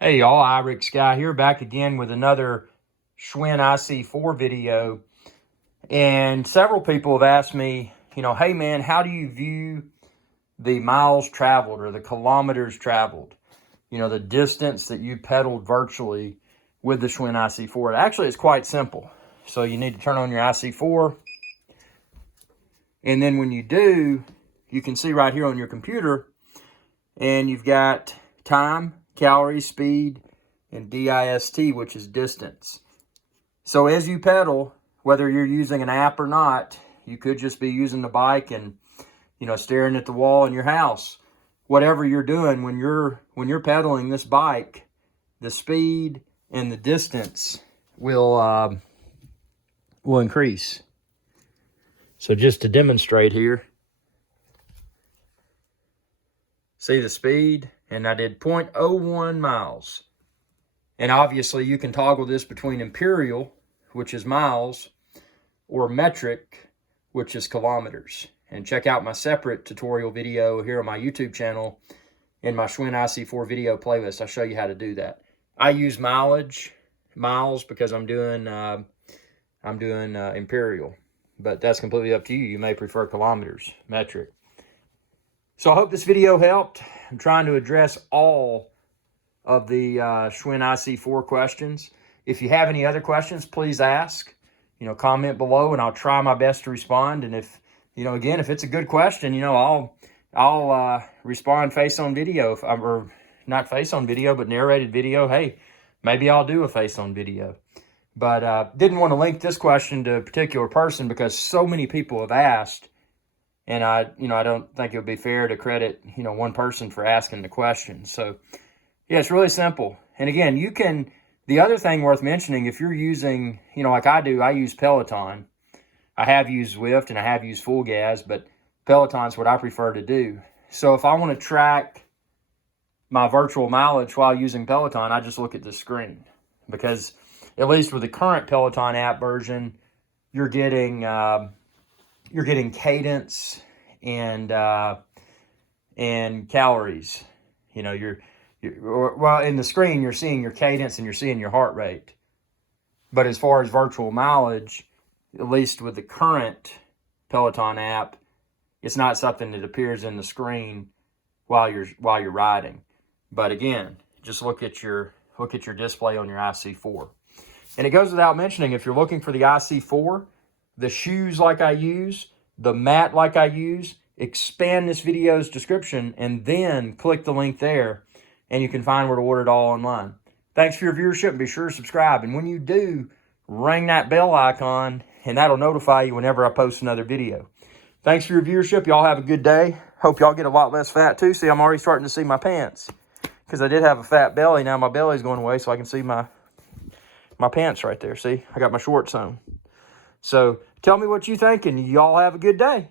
Hey y'all, Irix Guy here, back again with another Schwinn IC4 video. And several people have asked me, hey man, how do you view the miles traveled or the kilometers traveled? The distance that you pedaled virtually with the Schwinn IC4. Actually, it's quite simple. So you need to turn on your IC4. And then when you do, you can see right here on your computer, and you've got time, calories, speed, and DIST, which is distance. So as you pedal, whether you're using an app or not, you could just be using the bike and, staring at the wall in your house. Whatever you're doing, when you're pedaling this bike, the speed and the distance will increase. So just to demonstrate here, see the speed, and I did 0.01 miles. And obviously you can toggle this between imperial, which is miles, or metric, which is kilometers. And check out my separate tutorial video here on my YouTube channel in my Schwinn IC4 video playlist. I'll show you how to do that. I use miles, because I'm doing imperial, but that's completely up to you. You may prefer kilometers, metric. So I hope this video helped. I'm trying to address all of the Schwinn IC4 questions. If you have any other questions, please ask. Comment below, and I'll try my best to respond. And if again, if it's a good question, I'll respond face on video. Or not face on video, but narrated video. Hey, maybe I'll do a face on video. But didn't want to link this question to a particular person because so many people have asked. And I don't think it would be fair to credit, one person for asking the question. So, yeah, it's really simple. And again, the other thing worth mentioning, if you're using, like I do, I use Peloton. I have used Zwift and I have used Full Gas, but Peloton's what I prefer to do. So if I want to track my virtual mileage while using Peloton, I just look at the screen. Because at least with the current Peloton app version, you're getting cadence and calories. Well, in the screen, you're seeing your cadence and you're seeing your heart rate. But as far as virtual mileage, at least with the current Peloton app, it's not something that appears in the screen while you're riding. But again, just look at your display on your IC4. And it goes without mentioning, if you're looking for the IC4, the shoes like I use, the mat like I use, expand this video's description and then click the link there and you can find where to order it all online. Thanks for your viewership. Be sure to subscribe. And when you do, ring that bell icon and that'll notify you whenever I post another video. Thanks for your viewership. Y'all have a good day. Hope y'all get a lot less fat too. See, I'm already starting to see my pants because I did have a fat belly. Now my belly's going away so I can see my pants right there. See, I got my shorts on. So tell me what you think, and y'all have a good day.